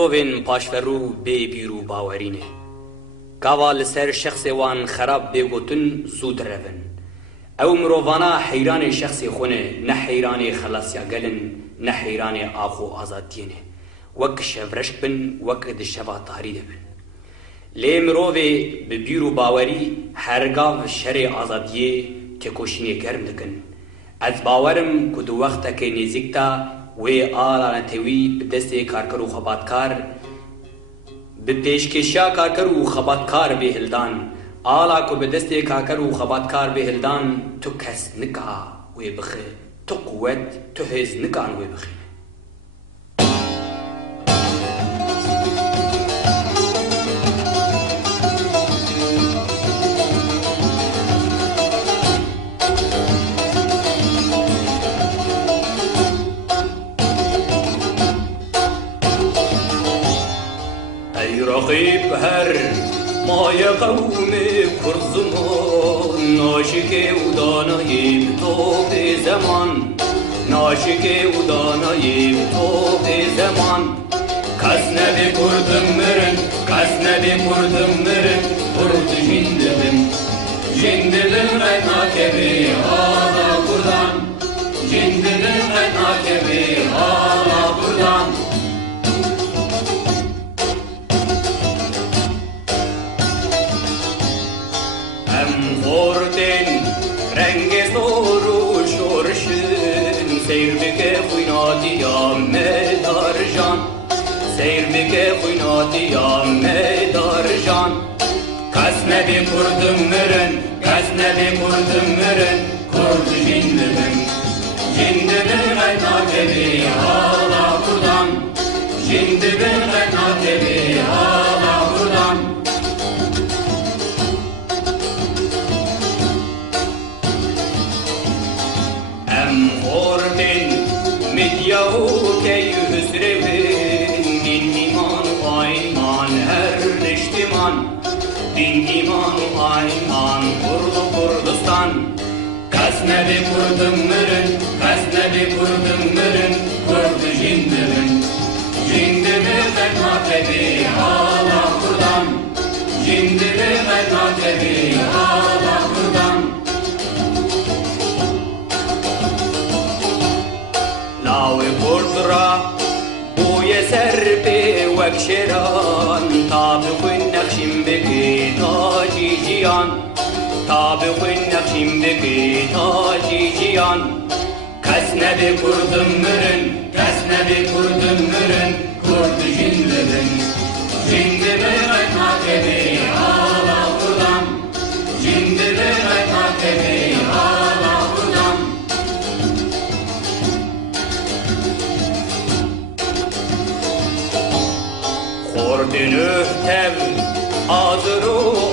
مروین پاشفرو بی بیرو باورینه گاوا لسر شخص وان خراب بگوتن زود روین او مرووانا حیران شخص خونه نه حیران خلاصیا گلن نه حیران آخو آزادینه وک شورشک بن وک دشوا تاری دبن لی مروی به بیرو باوری هرگاه شر آزادیه تکوشینه گرم دکن از باورم که دو وقتا که نزیکتا و آلا نتوی به دست کارکر و خباتکار به پیشکشیا کارکر و خباتکار به هلدان آلا که به دست کارکر و خباتکار به هلدان تو کس نکا و بخی تو قوت تو هز نکان و بخی رقیب هر مای قوم کرزمان ناشک و دانای تو به زمان ناشک و دانای تو به زمان کس نبی کردم مرن کس نبی کردم مرن کرد جندلم اینا به آلا کردم جندلم اینا به آلا کردم رنگ زور و شورشن سیر بکه خویناتیام مدار جان سیر بکه خویناتیام مدار جان کس نبی کردم مرن کس نبی کردم مرن کرد جندبن اینا کبی آلا کردم جندبن اینا کبی آلا کردم Yahu ki hüsrevin din iman ayman her neştiman din iman ayman kurdu Kurdistan kas nebi kurdum mırın kas nebi kurdum mırın kurdu jindimin fetna tebi hala kurdan jindimi fetna tebi hala kurdan ناوی کردرا بوی سر به وکشران تاب خوین نقشیم بگی تاجی جیان تاب خوین نقشیم بگی تاجی جیان کس نبی کردم مرن کس نبی کردم مرن کرد جندبن اینا کبی آلا کردم جندبن اینا کبی آلا کردم خوردن öhtev ağzını